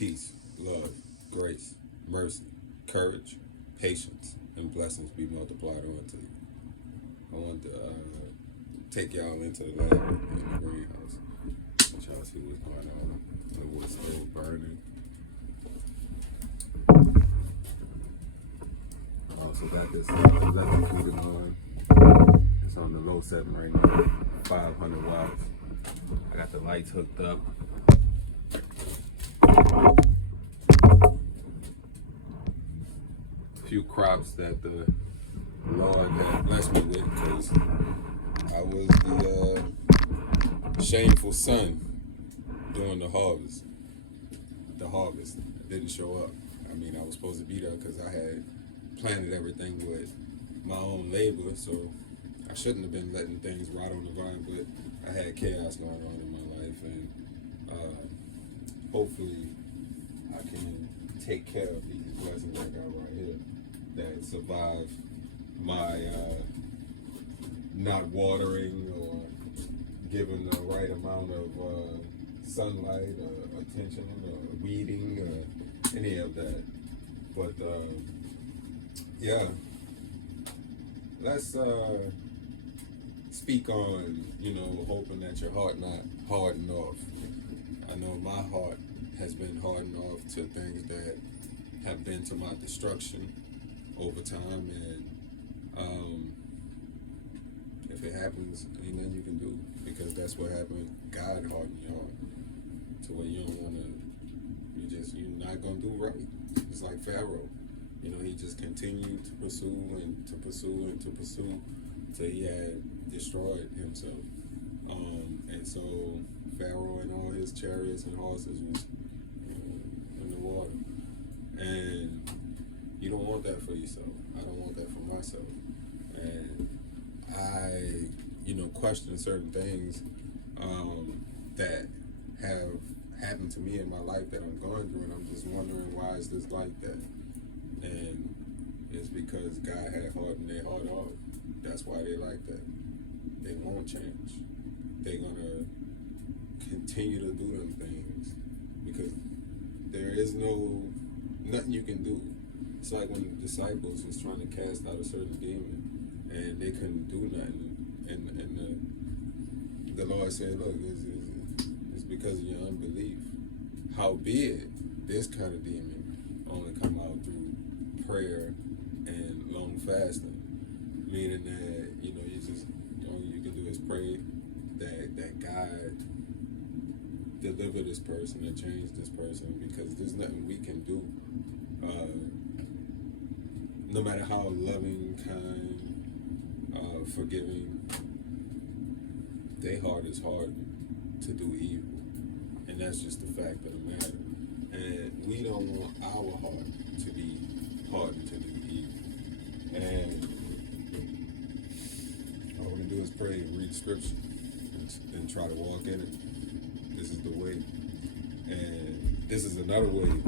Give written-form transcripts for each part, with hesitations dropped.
peace, love, grace, mercy, courage, patience, and blessings be multiplied unto you. I want to take y'all into the lab in the greenhouse. Let y'all see what's going on. The wood's still burning. Also got this electrocuted on. It's on the low setting right now, 500 watts. I got the lights hooked up. A few crops that the Lord had blessed me with because I was the shameful son during the harvest. The harvest didn't show up. I mean, I was supposed to be there because I had planted everything with my own labor, so I shouldn't have been letting things rot on the vine, but I had chaos going on in my life, and hopefully I can take care of these blessings I got right here that survive my not watering or giving the right amount of sunlight or attention or weeding or any of that. But yeah, let's speak on, hoping that your heart not hardened off. I know my heart has been hardened off to things that have been to my destruction over time, and if it happens, ain't nothing you can do, because that's what happened. God hardened your heart to where you don't want to. You're not gonna do right. It's like Pharaoh. He just continued to pursue and to pursue and to pursue till he had destroyed himself. And so Pharaoh and all his chariots and horses was in the water. And you don't want that for yourself. I don't want that for myself. And I, question certain things that have happened to me in my life that I'm going through, and I'm just wondering, why is this like that? And it's because God had hardened their heart off. That's why they like that. They won't change. They're gonna continue to do them things because there is nothing you can do. It's like when the disciples was trying to cast out a certain demon and they couldn't do nothing, and the Lord said, "Look, it's because of your unbelief. Howbeit, this kind of demon only come out through prayer and long fasting," meaning that you just all you can do is pray that God deliver this person and change this person, because there's nothing we can do. No matter how loving, kind, forgiving, their heart is hardened to do evil, and that's just the fact of the matter. And we don't want our heart to be hardened to do evil. And all we can do is pray and read scripture and try to walk in it. This is the way. And this is another way for you.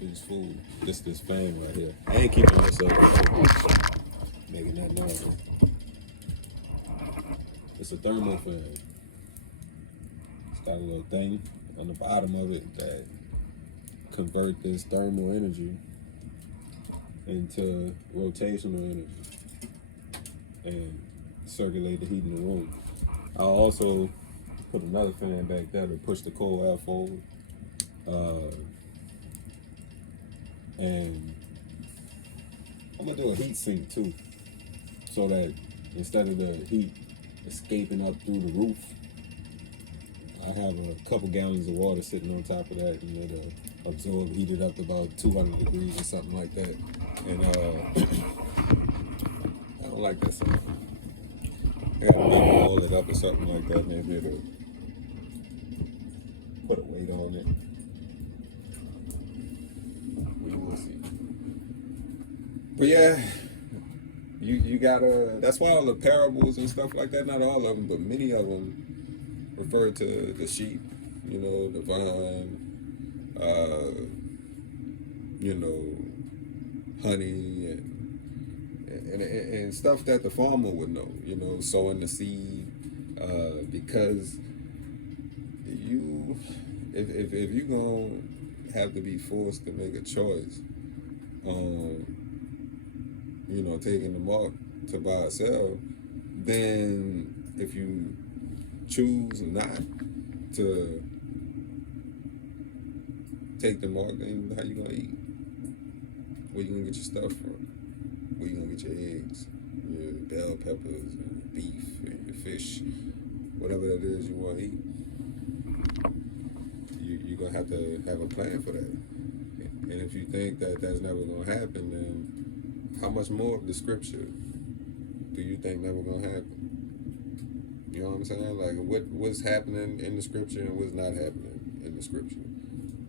Produce food. This fame right here. I ain't keeping myself making that noise. It's a thermal fan. It's got a little thing on the bottom of it that convert this thermal energy into rotational energy and circulate the heat in the room. I also put another fan back there to push the cold air forward. And I'm gonna do a heat sink too, so that instead of the heat escaping up through the roof, I have a couple gallons of water sitting on top of that, and it'll absorb, heat it up to about 200 degrees or something like that. And I don't like that sound. I gotta maybe oil it up or something like that. Maybe it'll put a weight on it. We will see. But yeah, you gotta. That's why all the parables and stuff like that. Not all of them, but many of them refer to the sheep. The vine. Honey and stuff that the farmer would know, sowing the seed, because you, if you gonna have to be forced to make a choice, taking the mark to buy or sell, then if you choose not to take the mark, then how you gonna eat? Where you gonna get your stuff from? Where you gonna get your eggs, your bell peppers, and beef, and your fish, whatever that is you want to eat? You're gonna have to have a plan for that. And if you think that that's never gonna happen, then how much more of the scripture do you think never gonna happen? You know what I'm saying? Like what's happening in the scripture and what's not happening in the scripture.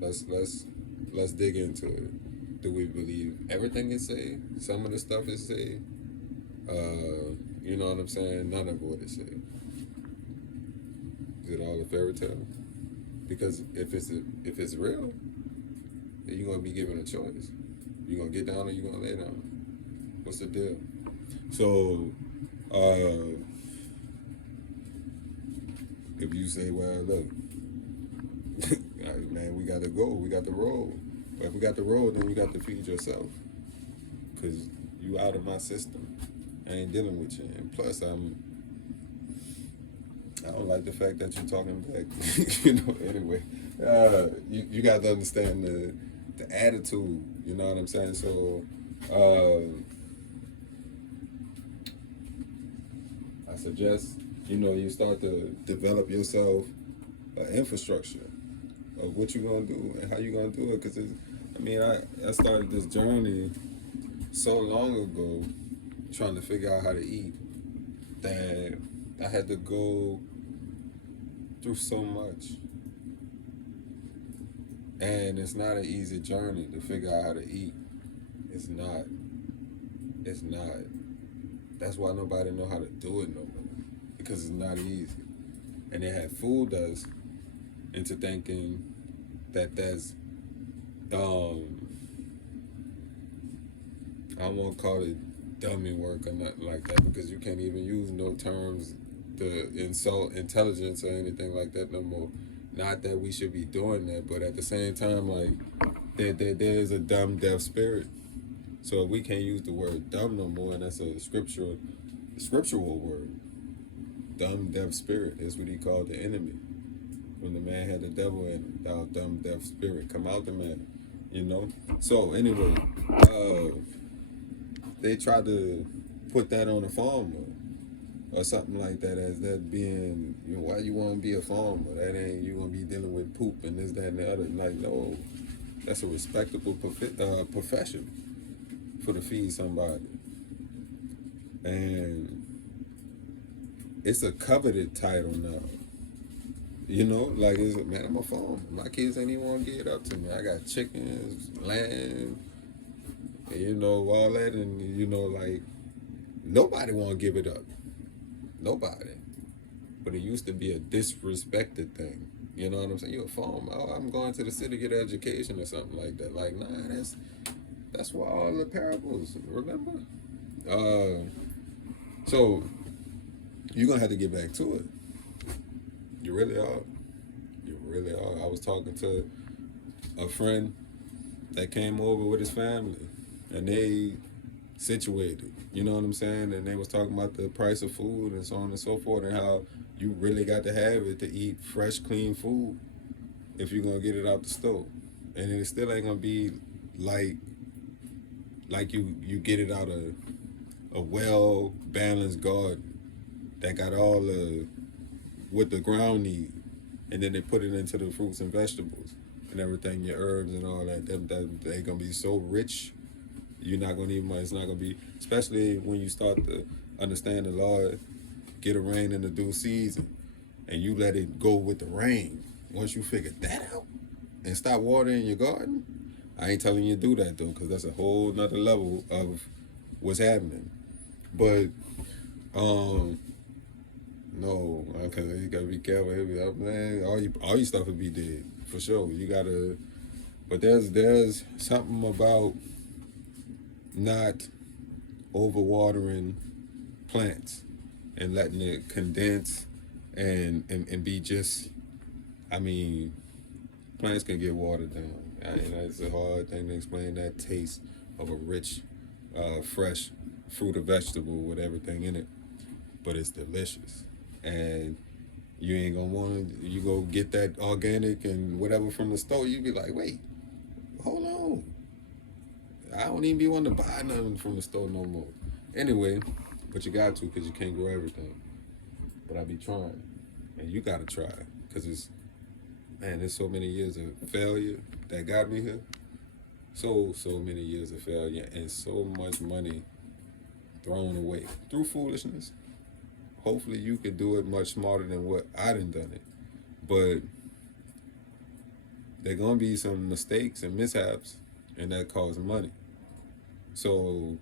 Let's dig into it. Do we believe everything it say? Some of the stuff it say? You know what I'm saying? None of what it say. Is it all a fairy tale? Because if it's real, then you're gonna be given a choice. You gonna get down or you gonna lay down? What's the deal? So, if you say, well, look, man, we got to go. We got to roll. But if we got to roll, then you got to feed yourself. Because you out of my system. I ain't dealing with you. And plus, I don't like the fact that you're talking back. Anyway. You got to understand the attitude. You know what I'm saying? So, I suggest, you start to develop yourself an infrastructure of what you're going to do and how you're going to do it. Because, I started this journey so long ago trying to figure out how to eat that I had to go through so much. And it's not an easy journey to figure out how to eat. It's not. That's why nobody know how to do it no more. Because it's not easy. And they have fooled us into thinking that that's, I don't want to call it dummy work or nothing like that, because you can't even use no terms to insult intelligence or anything like that no more. Not that we should be doing that, but at the same time, like, there is a dumb, deaf spirit. So if we can't use the word dumb no more, and that's a scriptural word, dumb, deaf spirit is what he called the enemy. When the man had the devil in him, thou dumb, deaf spirit, come out the man, So anyway, they tried to put that on a farmer or something like that, as that being, why you want to be a farmer? That ain't, you going to be dealing with poop and this, that, and the other. Like, no, that's a respectable profession for to feed somebody. And it's a coveted title now. Man, I'm a farmer. My kids ain't even want to get up to me. I got chickens, land, all that, and, like, nobody want to give it up. Nobody. But it used to be a disrespected thing. You know what I'm saying? You're a farmer. Oh, I'm going to the city to get an education or something like that. Like, nah, that's why all the parables, remember? So, you're going to have to get back to it. You really are. You really are. I was talking to a friend that came over with his family, and they situated, you know what I'm saying? And they was talking about the price of food and so on and so forth, and how you really got to have it to eat fresh, clean food if you're going to get it out the stove. And it still ain't going to be like you get it out of a well-balanced garden that got all the what the ground need, and then they put it into the fruits and vegetables and everything, your herbs and all that. They're going to be so rich. You're not going to need much. It's not going to be, especially when you start to understand the Lord, get a rain in the due season, and you let it go with the rain. Once you figure that out and stop watering your garden, I ain't telling you to do that, though, because that's a whole nother level of what's happening. But, no, okay, you got to be careful. Man, all your stuff will be dead, for sure. You got to, but there's something about not overwatering plants and letting it condense and be just, I mean, plants can get watered down. And it's a hard thing to explain that taste of a rich, fresh fruit or vegetable with everything in it. But it's delicious. And you ain't gonna want to, you go get that organic and whatever from the store, you be like, wait, hold on. I don't even be wanting to buy nothing from the store no more. Anyway, but you got to because you can't grow everything. But I be trying. And you got to try because it's, man, there's so many years of failure that got me here. So many years of failure and so much money thrown away through foolishness. Hopefully you can do it much smarter than what I done it. But there gonna be some mistakes and mishaps, and that costs money. So,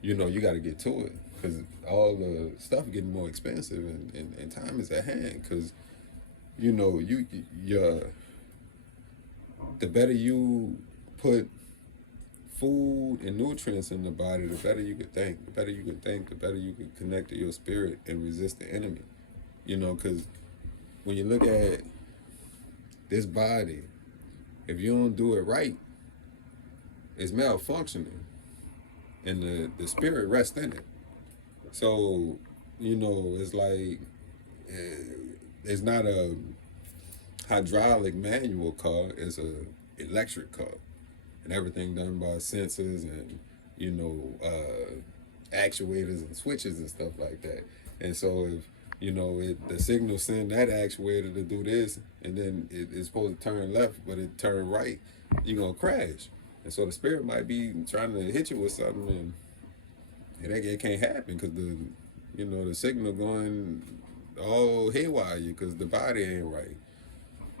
you know, you got to get to it because all the stuff getting more expensive and time is at hand. Because you know the better you put food and nutrients in the body, the better you could think. The better you can think, the better you can connect to your spirit and resist the enemy. You know, because when you look at this body, if you don't do it right, it's malfunctioning, and the spirit rests in it. So, you know, it's like it's not a hydraulic manual car; it's a electric car, and everything done by sensors and you know actuators and switches and stuff like that. And so if you know the signal send that actuator to do this, and then it's supposed to turn left, but it turn right, you're gonna crash. And so the spirit might be trying to hit you with something, and it can't happen because the signal going all haywire because the body ain't right,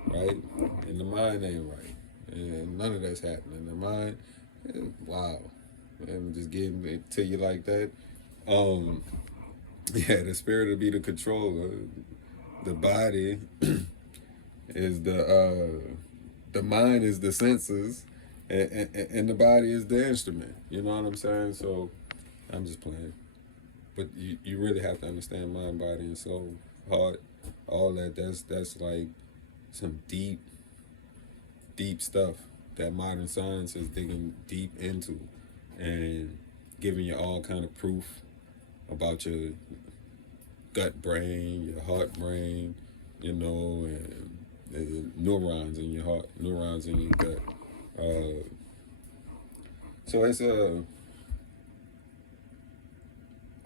right, and the mind ain't right, and none of that's happening. The mind, wow, I'm just getting it to you like that. Um, yeah, the spirit will be the controller. The body is the mind is the senses, and the body is the instrument. You know what I'm saying? So I'm just playing. But you really have to understand mind, body, and soul, heart, all that. That's like some deep stuff that modern science is digging deep into, and giving you all kind of proof about your gut brain, your heart brain, you know, and the neurons in your heart, neurons in your gut. So it's a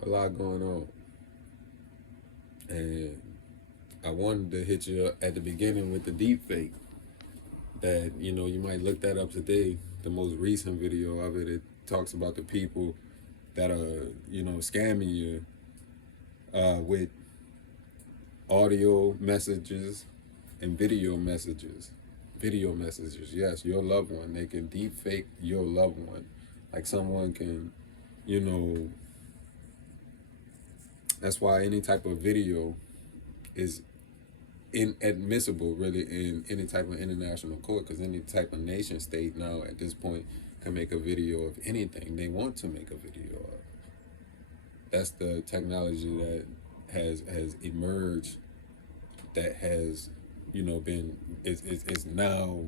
lot going on, and I wanted to hit you at the beginning with the deep fake. That you know you might look that up today. The most recent video of it, it talks about the people that are scamming you with audio messages and video messages. Video messages, yes, your loved one. They can deep fake your loved one. Like someone can, you know, that's why any type of video is inadmissible really in any type of international court, because any type of nation state now at this point can make a video of anything they want to make a video of. That's the technology that has emerged, that has been is now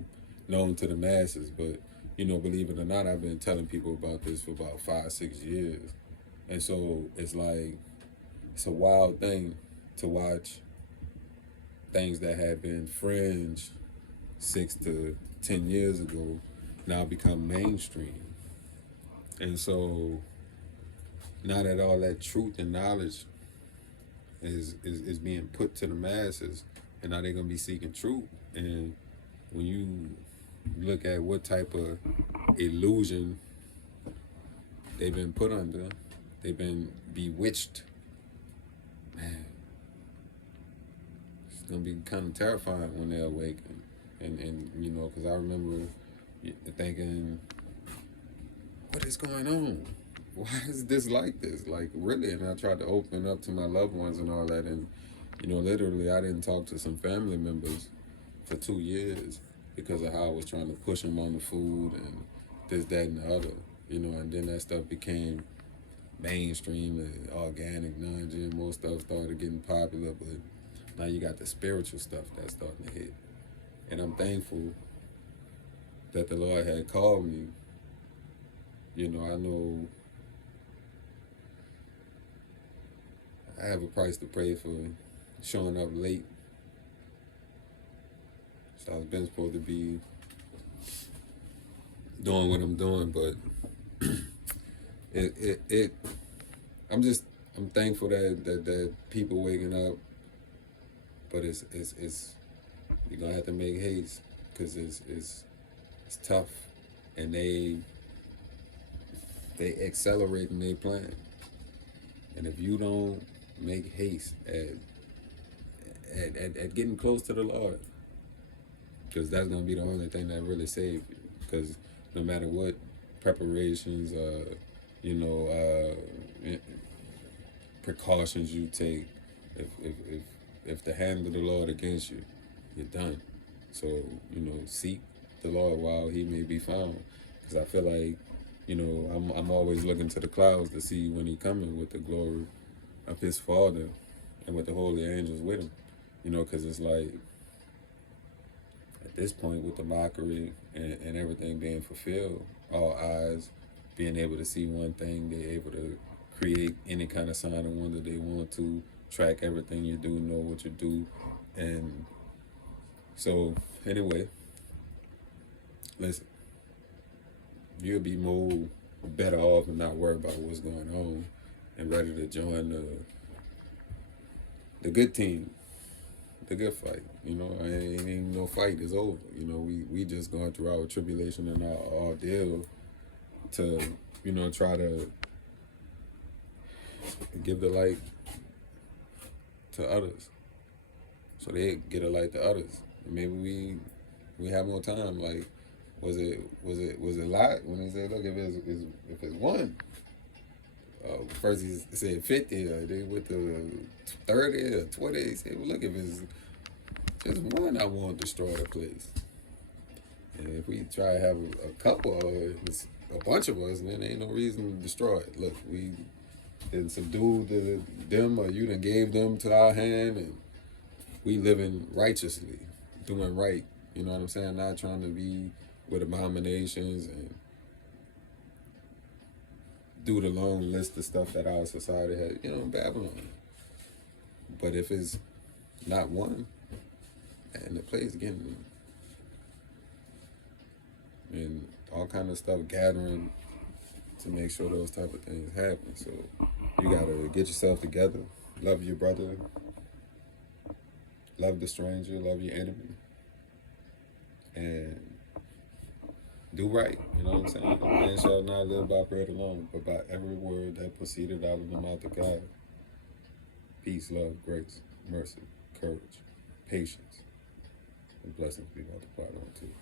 known to the masses. But believe it or not, I've been telling people about this for about 5-6 years, and so it's like it's a wild thing to watch things that had been fringe 6 to 10 years ago now become mainstream. And so now that all that truth and knowledge is being put to the masses, and now they're gonna be seeking truth. And when you look at what type of illusion they've been put under, they've been bewitched, man, it's gonna be kind of terrifying when they awaken. And because I remember thinking, what is going on? Why is this like this? Like, really? And I tried to open up to my loved ones and all that, and literally I didn't talk to some family members for 2 years because of how I was trying to push them on the food and this, that, and the other, and then that stuff became mainstream and organic, non-GMO stuff started getting popular, but now you got the spiritual stuff that's starting to hit. And I'm thankful that the Lord had called me. You know, I know I have a price to pay for showing up late. So I've been supposed to be doing what I'm doing, but it I'm thankful that people waking up, but it's you're gonna have to make haste because it's tough, and they accelerating their plan, and if you don't make haste at getting close to the Lord, because that's gonna be the only thing that really saves you. Because no matter what preparations, you know, precautions you take, if the hand of the Lord against you, you're done. So seek the Lord while He may be found, because I feel like I'm always looking to the clouds to see when He coming with the glory of His Father and with the holy angels with Him. Because it's like at this point with the mockery and everything being fulfilled, all eyes being able to see one thing, they're able to create any kind of sign of wonder they want to, track everything you do, know what you do. And so anyway, listen, you'll be more better off and not worry about what's going on and ready to join the good team, the good fight. Ain't even no fight is over. We just going through our tribulation and our ordeal to, try to give the light to others, so they get a light to others. And maybe we have more time. Like, was it a lot when he said, look, if it's one. First he said 50, they went to 30 or 20. He said, well, look, if it's just one, I won't destroy the place. And if we try to have a couple, or it's a bunch of us, then there ain't no reason to destroy it. Look, we didn't subdue them, or you done gave them to our hand, and we living righteously, doing right. You know what I'm saying? Not trying to be with abominations and do the long list of stuff that our society had, Babylon. But if it's not one, and the place getting and all kind of stuff gathering to make sure those type of things happen. So you gotta get yourself together, love your brother, love the stranger, love your enemy, and do right. You know what I'm saying? Man shall not live by bread alone, but by every word that proceeded out of the mouth of God. Peace, love, grace, mercy, courage, patience, and blessings be multiplied unto you.